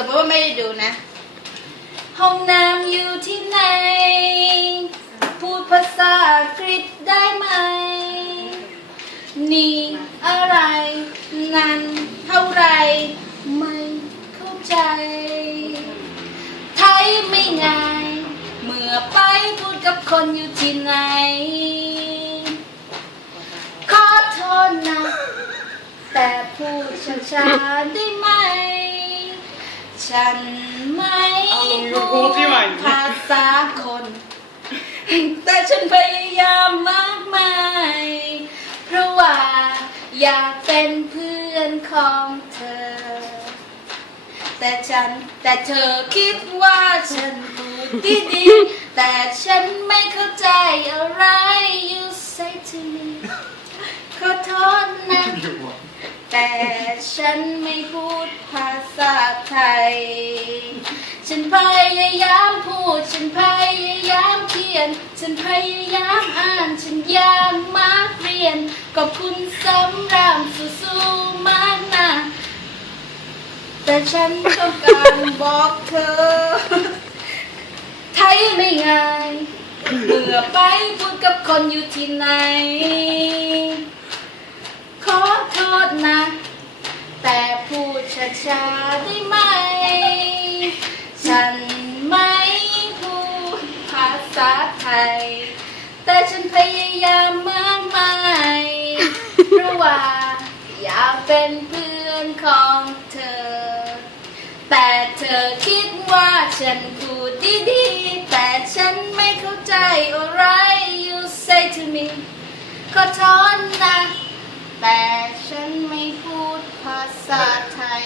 สมมติว่าไม่ได้ดูนะห้องน้ำอยู่ที่ไหนพูดภาษาอังกฤษได้ไหมนี่อะไรนั่นเท่าไรไม่เข้าใจไทยไม่ง่ายเมื่อไปพูดกับคนอยู่ที่ไหนขอโทษนะแต่พูดช้าๆได้ไหมฉันไม่พูดภาษาคนแต่ฉันพยายามมากมายเพราะว่าอยากเป็นเพื่อนของเธอแต่เธอคิดว่าฉันพูดดีๆแต่ฉันไม่เข้าใจอะไร you say to me ขอโทษนะแต่ฉันไม่พูดภาษาไทยฉันพยายามพูดฉันพยายามเขียนฉันพยายามอ่านฉันอยากมาเรียนขอบคุณสำหรับสู้ๆมากนะแต่ฉันต้องการบอกเธอไทยไม่ง่ายเมื่อไปพูดกับคนอยู่ที่ไหนขอโทษนะแต่พูดช้าๆได้ไหมฉันไม่พูดภาษาไทยแต่ฉันพยายามมากมายเพราะว่าอยากเป็นเพื่อนของเธอแต่เธอคิดว่าฉันพูดดีๆแต่ฉันไม่เข้าใจอะไร you say to me ขอโทษนะแต่ฉันไม่พูดภาษาไทย